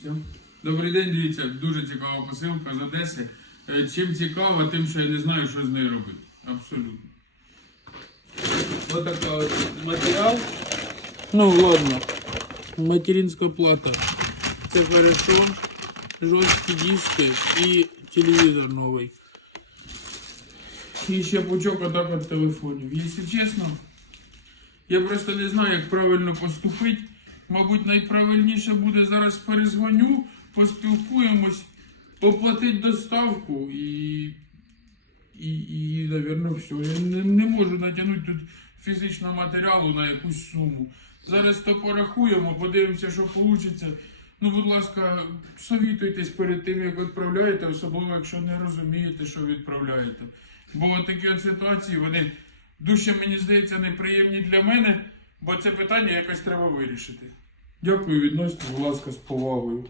Все. Добрий день, дивіться, дуже цікава посилка з Одеси. Е, Чим цікава, тим, що я не знаю, що з нею робити. Абсолютно. Ось така от матеріал. Ну, ладно. Материнська плата. Це хорошо. Жорсткі диски і телевізор новий. І ще пучок отак от телефонів. Якщо чесно, я просто не знаю, як правильно поступити. Мабуть, найправильніше буде зараз перезвоню, поспілкуємось, оплатити доставку і. І, і напевно, все. Я не, не можу натягнути тут фізичного матеріалу на якусь суму. Зараз то порахуємо, подивимося, що вийде. Ну, будь ласка, совітуйтесь перед тим, як відправляєте, особливо якщо не розумієте, що відправляєте. Бо такі от ситуації, вони дуже, мені здається, неприємні для мене, бо це питання якось треба вирішити. Дякую, відносьте, будь ласка, з повагою.